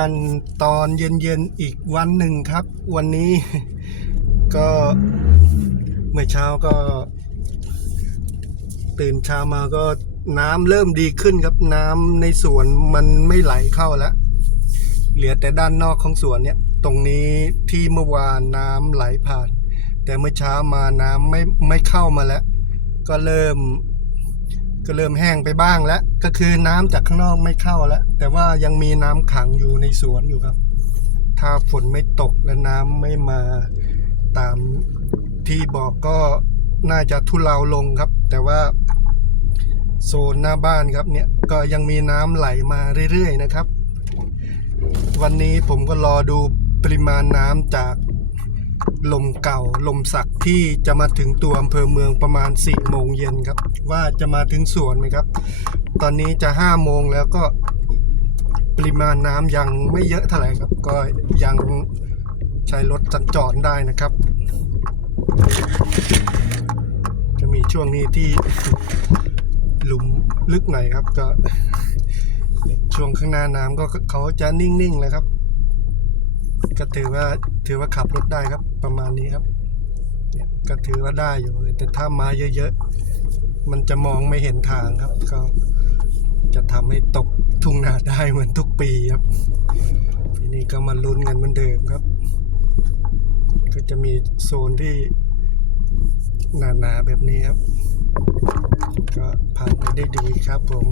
กันตอนเย็นๆอีกวันหนึ่งครับ วันนี้ก็เมื่อเช้าก็ตื่นเช้ามาก็น้ำเริ่มดีขึ้นครับ น้ำในสวนมันไม่ไหลเข้าแล้ว เหลือแต่ด้านนอกของสวนเนี่ย ตรงนี้ที่เมื่อวานน้ำไหลผ่าน แต่เมื่อเช้ามาน้ำไม่ไม่เข้ามาแล้ว ก็เริ่ม ก็เริ่มแห้งไปบ้างแล้ว ก็คือน้ำจากข้างนอกไม่เข้าแล้ว แต่ว่ายังมีน้ำขังอยู่ในสวนอยู่ครับ ถ้าฝนไม่ตกและน้ำไม่มาตามที่บอกก็น่าจะทุเลาลงครับ แต่ว่าโซนหน้าบ้านครับเนี่ยก็ยังมีน้ำไหลมาเรื่อยๆนะครับ วันนี้ผมก็รอดูปริมาณน้ำจาก ลมเก่าลมสักที่จะมาถึงตัวอำเภอเมืองประมาณ4ี่โมงเย็นครับ ว่าจะมาถึงสวนไหมครับ ตอนนี้จะ5้าโมงแล้วก็ปริมาณน้ำยังไม่เยอะเท่าไหร่ครับ ก็ยังใช้รถสัญจรได้นะครับ จะมีช่วงนี้ที่หลุมลึกหน่อยครับ ก็ ช่วงข้างหน้าน้ำก็เขาจะนิ่งๆเลยครับ ก็ถือว่าถือว่าขับรถได้ครับ ประมาณนี้ครับเนี่ยก็ถือว่าได้อยู่ แต่ถ้ามาเยอะๆ มันจะมองไม่เห็นทางครับ ก็จะทำให้ตกทุ่งนาได้เหมือนทุกปีครับ ทีนี้ก็มาลุ้นกันเหมือนเดิมครับ ก็จะมีโซนที่หนาๆแบบนี้ครับ ก็ผ่านไปได้ดีครับผม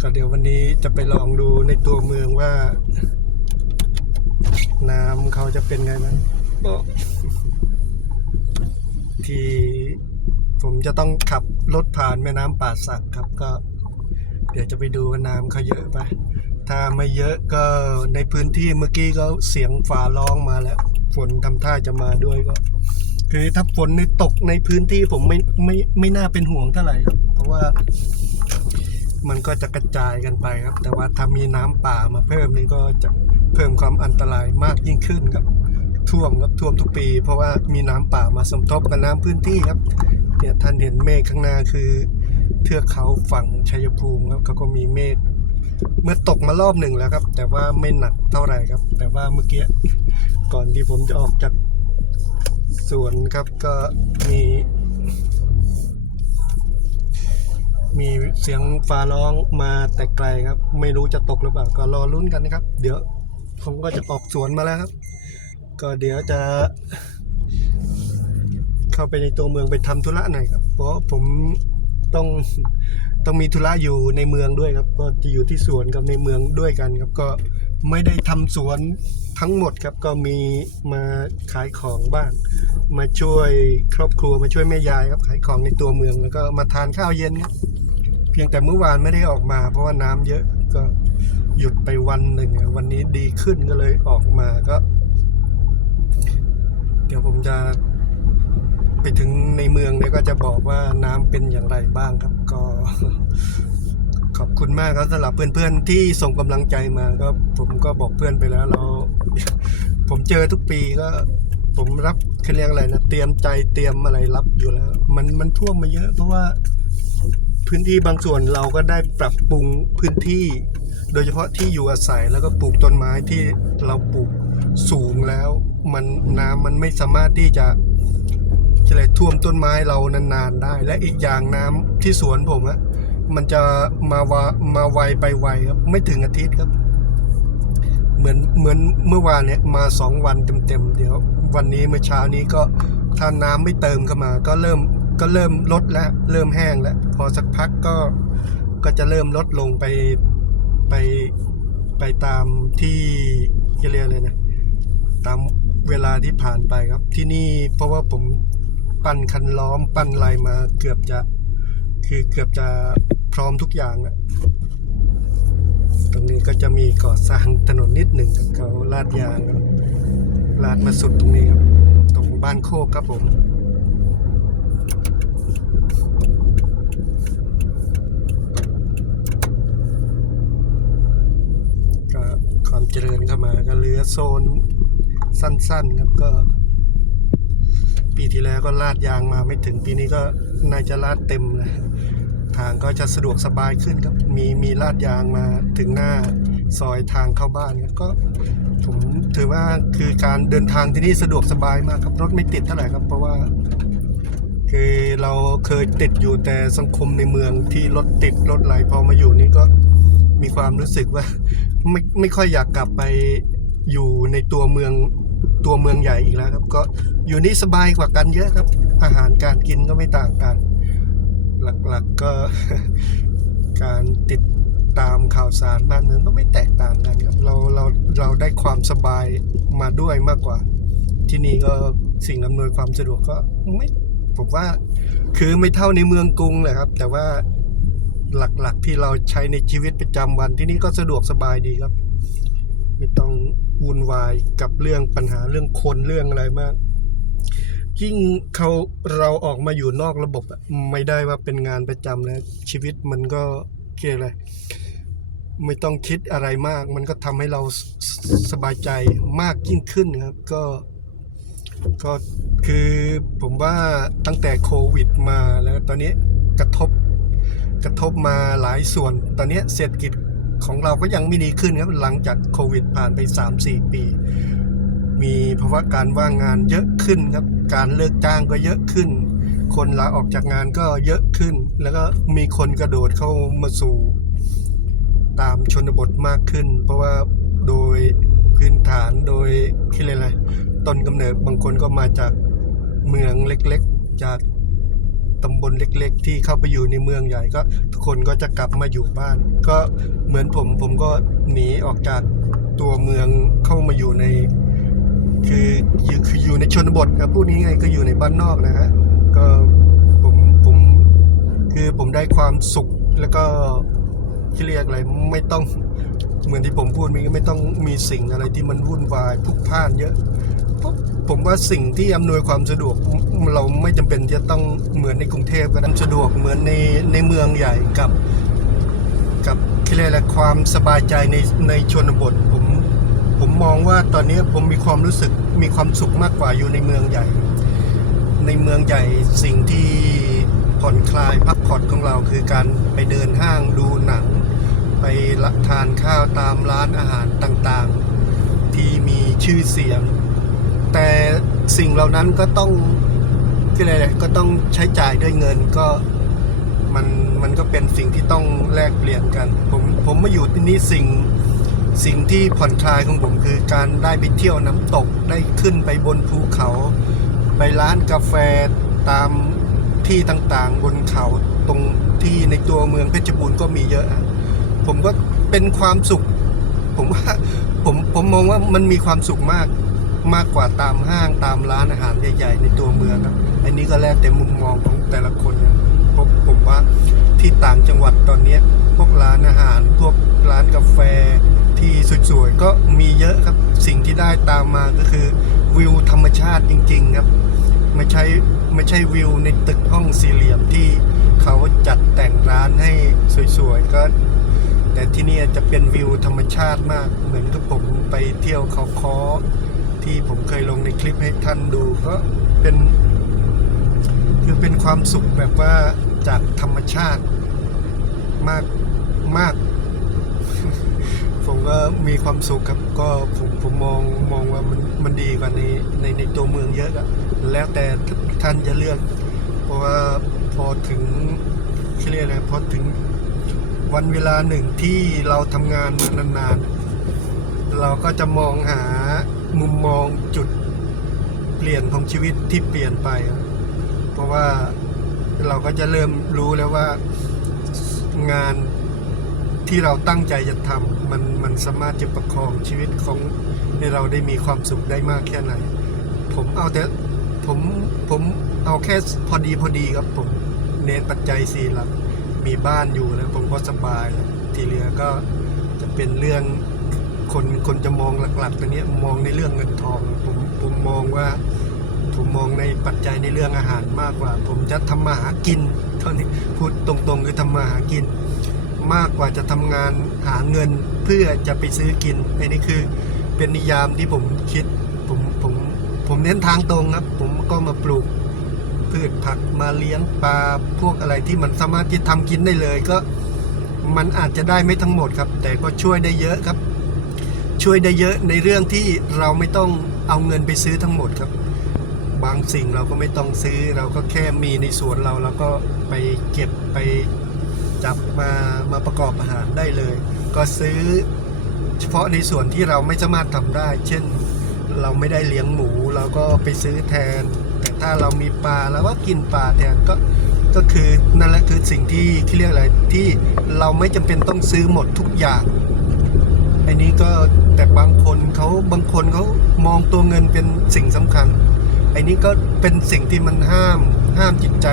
ก็เดี๋ยววันนี้จะไปลองดูในตัวเมืองว่า น้ำเขาจะเป็นไงบ้าง ก็ที่ผมจะต้องขับรถผ่านแม่น้ำป่าสักครับก็ เดี๋ยวจะไปดูว่าน้ำเขาเยอะไปถ้าไม่เยอะก็ในพื้นที่เมื่อกี้ก็เสียงฝาร้องมาแล้ว ฝนทำท่าจะมาด้วยก็ คือถ้าฝนในตกในพื้นที่ผมไม่ไม่ไม่น่าเป็นห่วงเท่าไหร่ครับ เพราะว่ามันก็จะกระจายกันไปครับ แต่ว่าถ้ามีน้ำป่ามาเพิ่มนี่ก็จะเพิ่มความอันตรายมากยิ่งขึ้นครับ ท่วมครับท่วมทุกปี เพราะว่ามีน้ำป่ามาสมทบกับน้ำพื้นที่ครับเนี่ยท่านเห็นเมฆข้างหน้าคือ เทือกเขาฝั่งชัยภูมิครับเขาก็มีเมฆเมื่อตกมารอบหนึ่งแล้วครับ แต่ว่าไม่หนักเท่าไหร่ครับ แต่ว่าเมื่อกี้ก่อนที่ผมจะออกจากสวนครับก็มี มีเสียงฟ้าร้องมาแต่ไกลครับ ไม่รู้จะตกหรือเปล่าก็รอลุ้นกันนะครับ เดี๋ยวผมก็จะออกสวนมาแล้วครับ ก็เดี๋ยวจะเข้าไปในตัวเมืองไปทำธุระหน่อยครับ เพราะผมต้องต้องมีธุระอยู่ในเมืองด้วยครับ ก็จะอยู่ที่สวนกับในเมืองด้วยกันครับ ก็ไม่ได้ทำสวนทั้งหมดครับ ก็มีมาขายของบ้าง มาช่วยครอบครัวมาช่วยแม่ยายครับขายของในตัวเมืองแล้วก็มาทานข้าวเย็นครับเพียงแต่เมื่อวานไม่ได้ออกมา เพราะว่าน้ำเยอะก็หยุดไปวันหนึ่งวันนี้ดีขึ้นก็เลยออกมาก็ เดี๋ยวผมจะไปถึงในเมืองเนี่ยก็จะบอกว่าน้ำเป็นอย่างไรบ้างครับ ก็ ขอบคุณมากครับสำหรับเพื่อนๆที่ส่งกำลังใจมาก็ผมก็บอกเพื่อนไปแล้วเรา ผมเจอทุกปีก็ผมรับเขาเรียกอะไรนะเตรียมใจเตรียมอะไรรับอยู่แล้ว มันมันท่วมมาเยอะ เพราะว่าพื้นที่บางส่วนเราก็ได้ปรับปรุงพื้นที่ โดยเฉพาะที่อยู่อาศัยแล้วก็ปลูกต้นไม้ที่เราปลูก สูงแล้วมันน้ำมันไม่สามารถที่จะจะอะไรท่วมต้นไม้เรานานๆได้ และอีกอย่างน้ำที่สวนผมอะมันจะมาวามาไวไปไวครับ ไม่ถึงอาทิตย์ครับ เหมือนเหมือนเมื่อวานเนี่ยมาสองวันเต็มๆเดี๋ยว วันนี้เมื่อเช้านี้ก็ถ้าน้ำไม่เติมเข้ามา ก็เริ่มก็เริ่มลดแล้ว เริ่มแห้งแล้ว พอสักพักก็ก็จะเริ่มลดลงไปไปไปตามที่จะเรียกอะไรนะ ตามเวลาที่ผ่านไปครับ ที่นี่เพราะว่าผมปั้นคันล้อมปั้นลายมาเกือบจะ คือเกือบจะพร้อมทุกอย่างแล้วตรงนี้ก็จะมีก่อสร้างถนนนิดหนึ่งเขาลาดยางลาดมาสุดตรงนี้ครับ ตรงบ้านโคกครับผมก็ความเจริญเข้ามาก็เลือโซน สั้น ๆ ครับก็ ปีที่แล้วก็ลาดยางมาไม่ถึงปีนี้ก็น่าจะลาดเต็มเลยทางก็จะสะดวกสบายขึ้นครับ มีมีลาดยางมาถึงหน้าซอยทางเข้าบ้านครับก็ผมถือว่าคือการเดินทางที่นี่สะดวกสบายมากครับ รถไม่ติดเท่าไหร่ครับ เพราะว่า คือเราเคยติดอยู่แต่สังคมในเมืองที่รถติดรถไหลพอมาอยู่นี่ก็มีความรู้สึกว่า ไม่ไม่ค่อยอยากกลับไปอยู่ในตัวเมือง ตัวเมืองใหญ่อีกแล้วครับ ก็อยู่นี่สบายกว่ากันเยอะครับ อาหารการกินก็ไม่ต่างกัน หลักๆก็การติดตามข่าวสารบ้านเมืองก็ไม่แตกต่างกันครับ เราเราเราได้ความสบายมาด้วยมากกว่า ที่นี่ก็สิ่งอำนวยความสะดวกก็ไม่ผมว่าคือไม่เท่าในเมืองกรุงเลยครับ แต่ว่าหลักๆที่เราใช้ในชีวิตประจำวันที่นี่ก็สะดวกสบายดีครับ วุ่นวายกับเรื่องปัญหาเรื่องคนเรื่องอะไรมาก ยิ่งเขาเราออกมาอยู่นอกระบบอะไม่ได้ว่าเป็นงานประจำแล้ว ชีวิตมันก็เกี่ยอะไรไม่ต้องคิดอะไรมาก มันก็ทำให้เราสสบายใจมากยิ่งขึ้นครับ ก็ก็คือผมว่าตั้งแต่โควิดมาแล้วตอนนี้กระทบกระทบมาหลายส่วน ตอนนี้เศรษฐกิจ ของเราก็ยังไม่ดีขึ้นครับหลังจากโควิดผ่านไป 3-4 ปี มีภาวะการว่างงานเยอะขึ้นครับการเลิกจ้างก็เยอะขึ้น คนลาออกจากงานก็เยอะขึ้น แล้วก็มีคนกระโดดเข้ามาสู่ตามชนบทมากขึ้น เพราะว่าโดยพื้นฐานโดยคิดอะไรต้นกำเนิดบางคนก็มาจากเมืองเล็กๆ จาก ตำบลเล็ก ๆ ที่เข้าไปอยู่ในเมืองใหญ่ก็ ทุกคนก็จะกลับมาอยู่บ้าน ก็เหมือนผมผมก็หนีออกจากตัวเมืองเข้ามาอยู่ใน คืออยู่คืออยู่ในชนบทครับพูดง่ายๆก็อยู่ในบ้านนอกนะฮะก็ผมผมคือผมได้ความสุขแล้วก็ที่เรียกอะไรไม่ต้องเหมือนที่ผมพูดมีไม่ต้องมีสิ่งอะไรที่มันวุ่นวายพลุกพล่านเยอะเพราะ ผมว่าสิ่งที่อำนวยความสะดวกเราไม่จำเป็นจะต้องเหมือนในกรุงเทพก็ได้สะดวกเหมือนในในเมืองใหญ่กับ กับที่เรียกอะไรความสบายใจในในชนบท ผมผมมองว่าตอนนี้ผมมีความรู้สึกมีความสุขมากกว่าอยู่ในเมืองใหญ่ ในเมืองใหญ่สิ่งที่ผ่อนคลายพักผ่อนของเราคือการไปเดินห้างดูหนัง ไปทานข้าวตามร้านอาหารต่างๆ ที่มีชื่อเสียง แต่สิ่งเหล่านั้นก็ต้องที่อะไรก็ต้องใช้จ่ายด้วยเงินก็มันมันก็เป็นสิ่งที่ต้องแลกเปลี่ยนกัน ผมผมมาอยู่ที่นี่สิ่งสิ่งที่ผ่อนคลายของผมคือการได้ไปเที่ยวน้ำตกได้ขึ้นไปบนภูเขา ไปร้านกาแฟตามที่ต่างๆ บนเขาตรงที่ในตัวเมืองเพชรบูรณ์ก็มีเยอะฮะผมก็เป็นความสุข ผมว่าผมผมมองว่ามันมีความสุขมาก มากกว่าตามห้างตามร้านอาหารใหญ่ ๆ ในตัวเมืองครับ อันนี้ก็แล้วแต่มุมมองของแต่ละคนนะผมผมว่าที่ต่างจังหวัดตอนเนี้พวกร้านอาหาร พวกร้านกาแฟที่สวยๆก็มีเยอะครับ สิ่งที่ได้ตามมาก็คือวิวธรรมชาติจริง ๆ ครับ ไม่ใช่ไม่ใช่วิวในตึกห้องสี่เหลี่ยมที่เขาจัดแต่งร้านให้สวยๆก็แต่ที่นี่จะเป็นวิวธรรมชาติมาก เหมือนกับผมไปเที่ยวเขาคอ ที่ผมเคยลงในคลิปให้ท่านดู ก็เป็นคือเป็นความสุขแบบว่าจากธรรมชาติมากมาก ผมก็มีความสุขครับก็ผมผมมองมองว่ามันมันดีกว่าในในในตัวเมืองเยอะอะแล้วแต่ท่านจะเลือก เพราะว่าพอถึงเรียกอะไรพอถึงวันเวลาหนึ่งที่เราทำงานมานานๆ เราก็จะมองหา มุมมองจุดเปลี่ยนของชีวิตที่เปลี่ยนไป เพราะว่าเราก็จะเริ่มรู้แล้วว่างานที่เราตั้งใจจะทำมันมันสามารถจะประคองชีวิตของให้เราได้มีความสุขได้มากแค่ไหน ผมเอาแต่ผมผมเอาแค่พอดีพอดีครับผมเน้นปัจจัยสี่หลักมีบ้านอยู่แล้วผมก็สบายแล้วทีเหลือก็จะเป็นเรื่อง คนคนจะมองหลักๆตัวนี้มองในเรื่องเงินทอง ผมผมมองว่า ผมมองในปัจจัยในเรื่องอาหารมากกว่า ผมจะทำมาหากินเท่านี้พูดตรงๆคือทำมาหากิน มากกว่าจะทำงานหาเงินเพื่อจะไปซื้อกินอันนี้คือเป็นนิยามที่ผมคิดผมผมผมเน้นทางตรงครับ ผมก็มาปลูกพืชผักมาเลี้ยงปลาพวกอะไรที่มันสามารถที่ทำกินได้เลยก็มันอาจจะได้ไม่ทั้งหมดครับ แต่ก็ช่วยได้เยอะครับ ช่วยได้เยอะในเรื่องที่เราไม่ต้องเอาเงินไปซื้อทั้งหมดครับ บางสิ่งเราก็ไม่ต้องซื้อเราก็แค่มีในสวนเราแล้วก็ไปเก็บไปจับมามาประกอบอาหารได้เลย ก็ซื้อเฉพาะในส่วนที่เราไม่สามารถทำได้ เช่นเราไม่ได้เลี้ยงหมูเราก็ไปซื้อแทน แต่ถ้าเรามีปลาแล้วก็กินปลาแทนก็ก็คือนั่นแหละคือสิ่งที่ที่เรียกอะไรที่เราไม่จำเป็นต้องซื้อหมดทุกอย่างอันนี้ก็ แต่บางคนเขาบางคนเขามองตัวเงินเป็นสิ่งสำคัญไอันนี้ก็เป็นสิ่งที่มันห้าม ห้ามจิตใจ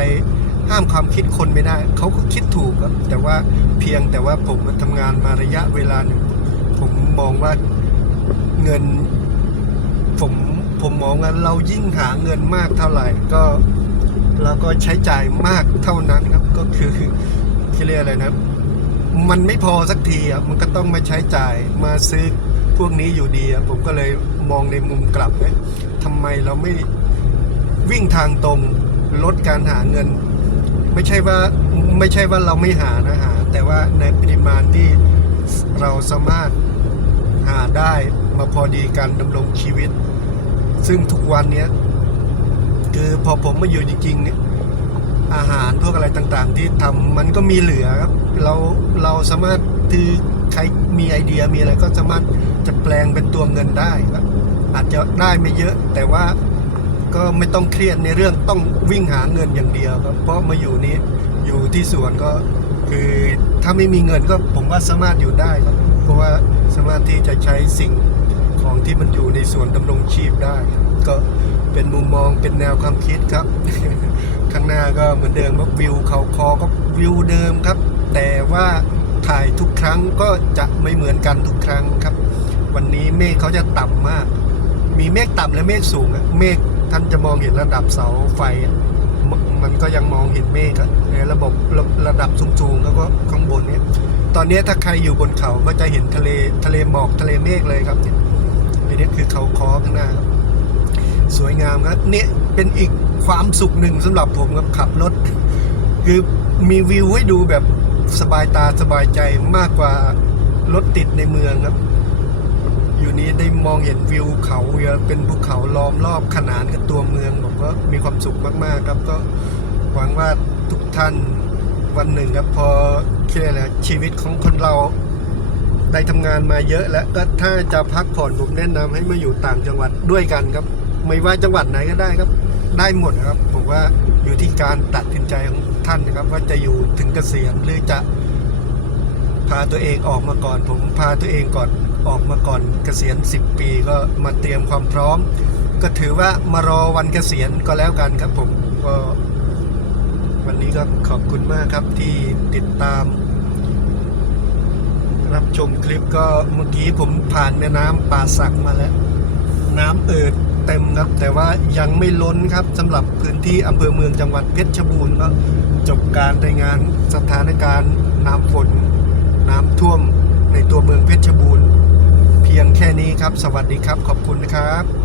ห้ามความคิดคนไม่ได้ เขาก็คิดถูกครับแต่ว่าเพียงแต่ว่าผมมาทำงานมาระยะเวลาหนึ่งผมมองว่าเงิน ผมผมมองว่าเรายิ่งหาเงินมากเท่าไหร่ก็เราก็ใช้จ่ายมากเท่านั้นครับ ก็คือที่เรียกอะไรนะมันไม่พอสักทีอะมันก็ต้องมาใช้จ่ายมาซื้อ วกนี้อยู่ดีอะผมก็เลยมองในมุมกลับนะทำไมเราไม่วิ่งทางตรงลดการหาเงิน ไม่ใช่ว่าไม่ใช่ว่าเราไม่หานะหา แต่ว่าในปริมาณที่เราสามารถหาได้มาพอดีการดำรงชีวิต ซึ่งทุกวันนี้คือพอผมมาอยู่จริงๆเนี่ยอาหารพวกอะไรต่างๆ ที่ทำมันก็มีเหลือครับ เราเราสามารถคือ ใครมีไอเดียมีอะไรก็สามารถจะแปลงเป็นตัวเงินได้ครับอาจจะได้ไม่เยอะ แต่ว่าก็ไม่ต้องเครียดในเรื่องต้องวิ่งหาเงินอย่างเดียวครับ เพราะมาอยู่นี้อยู่ที่สวนก็คือถ้าไม่มีเงินก็ผมว่าสามารถอยู่ได้ครับ เพราะว่าสามารถที่จะใช้สิ่งของที่มันอยู่ในสวนดำรงชีพได้ ก็เป็นมุมมองเป็นแนวความคิดครับ ข้างหน้าก็เหมือนเดิมว่าวิวเขาคอก็วิวเดิมครับ แต่ว่า ถ่ายทุกครั้งก็จะไม่เหมือนกันทุกครั้งครับ วันนี้เมฆเขาจะต่ำมาก มีเมฆต่ำและเมฆสูงอะเมฆท่านจะมองเห็นระดับเสาไฟมมันก็ยังมองเห็นเมฆในระบบระระดับสูงๆแล้วก็ข้างบนเนี้ยตอนนี้ถ้าใครอยู่บนเขาก็จะเห็นทะเลทะเลหมอกทะเลเมฆเลยครับเนี่ยอันนี้คือเขาคอข้างหน้าครับสวยงามครับเนี่ยเป็นอีกความสุขหนึ่งสำหรับผมครับขับรถ คือมีวิวให้ดูแบบ สบายตาสบายใจมากกว่ารถติดในเมืองครับ อยู่นี้ได้มองเห็นวิวเขาเป็นภูเขาล้อมรอบขนานกับตัวเมืองผมก็มีความสุขมากๆครับ ก็หวังว่าทุกท่านวันหนึ่งครับพอคิดอะไรชีวิตของคนเราได้ทำงานมาเยอะแล้วก็ถ้าจะพักผ่อนผมแนะนำให้มาอยู่ต่างจังหวัดด้วยกันครับ ไม่ว่าจังหวัดไหนก็ได้ครับ ได้หมดครับ ผมว่าอยู่ที่การตัดสินใจของ ท่านนะครับ ว่าจะอยู่ถึงเกษียณหรือจะพาตัวเองออกมาก่อน ผมพาตัวเองก่อนออกมาก่อนเกษียณ 10 ปีก็มาเตรียมความพร้อม ก็ถือว่ามารอวันเกษียณก็แล้วกันครับผมก็วันนี้ก็ขอบคุณมากครับที่ติดตาม รับชมคลิปก็เมื่อกี้ผมผ่านแม่น้ำป่าสักมาแล้ว น้ำเอิด เต็มครับ แต่ว่ายังไม่ล้นครับสำหรับพื้นที่อำเภอเมืองจังหวัดเพชรบูรณ์ก็จบการรายงานสถานการณ์น้ำฝน น้ำท่วมในตัวเมืองเพชรบูรณ์ เพียงแค่นี้ครับ สวัสดีครับ ขอบคุณนะครับ